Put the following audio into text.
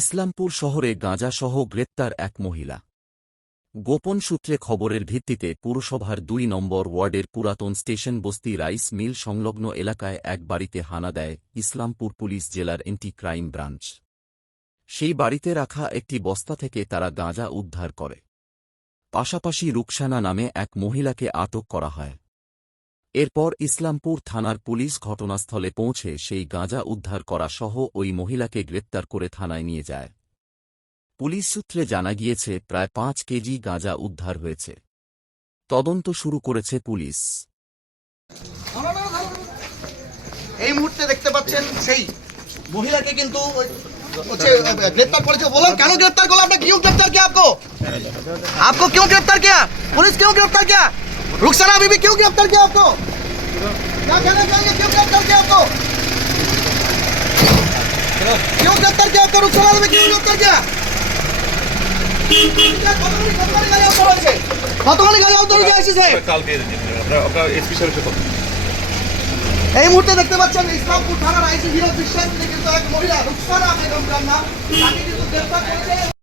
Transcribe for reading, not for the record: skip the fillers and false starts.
ইসলামপুর শহরে গাঁজাসহ গ্রেপ্তার এক মহিলা। গোপন সূত্রে খবরের ভিত্তিতে পুরসভার ২ নম্বর ওয়ার্ডের পুরাতন স্টেশন বস্তি রাইস মিল সংলগ্ন এলাকায় এক বাড়িতে হানা দেয় ইসলামপুর পুলিশ জেলার এন্টি ক্রাইম ব্রাঞ্চ। সেই বাড়িতে রাখা একটি বস্তা থেকে তারা গাঁজা উদ্ধার করে। পাশাপাশি রুকসানা নামে এক মহিলাকে আটক করা হয়। এরপর ইসলামপুর থানার পুলিশ ঘটনাস্থলে পৌঁছে সেই গাঁজা উদ্ধার করা সহ ওই মহিলাকে গ্রেপ্তার করে থানায় নিয়ে যায়। পুলিশ সূত্রে জানা গিয়েছে প্রায় ৫ কেজি গাঁজা উদ্ধার হয়েছে। তদন্ত শুরু করেছে পুলিশ। এই মুহূর্তে দেখতে পাচ্ছেন সেই মহিলাকে কিন্তু গ্রেপ্তার করেছে। বলুন কেন গ্রেপ্তার করলো? आपने क्यों गिरफ्तार किया? आपको क्यों गिरफ्तार किया? पुलिस क्यों गिरफ्तार किया? रुखसाना बीबी क्यों गिरफ्तार किया आपको? क्या कहना चाहिए? क्यों गिरफ्तार किया आपको? क्यों गिरफ्तार किया आपको? रुखसाना बीबी क्यों गिरफ्तार किया? কতখানি গাড়ি আউট হয়ে এসেছে? এই মুহূর্তে দেখতে পাচ্ছেন ইসলামপুর থানার আইসি হিরো বিশ্বাস কিন্তু এক মহিলা রুকসানা বেগম নাম তাকে কিন্তু গ্রেফতার করেছে।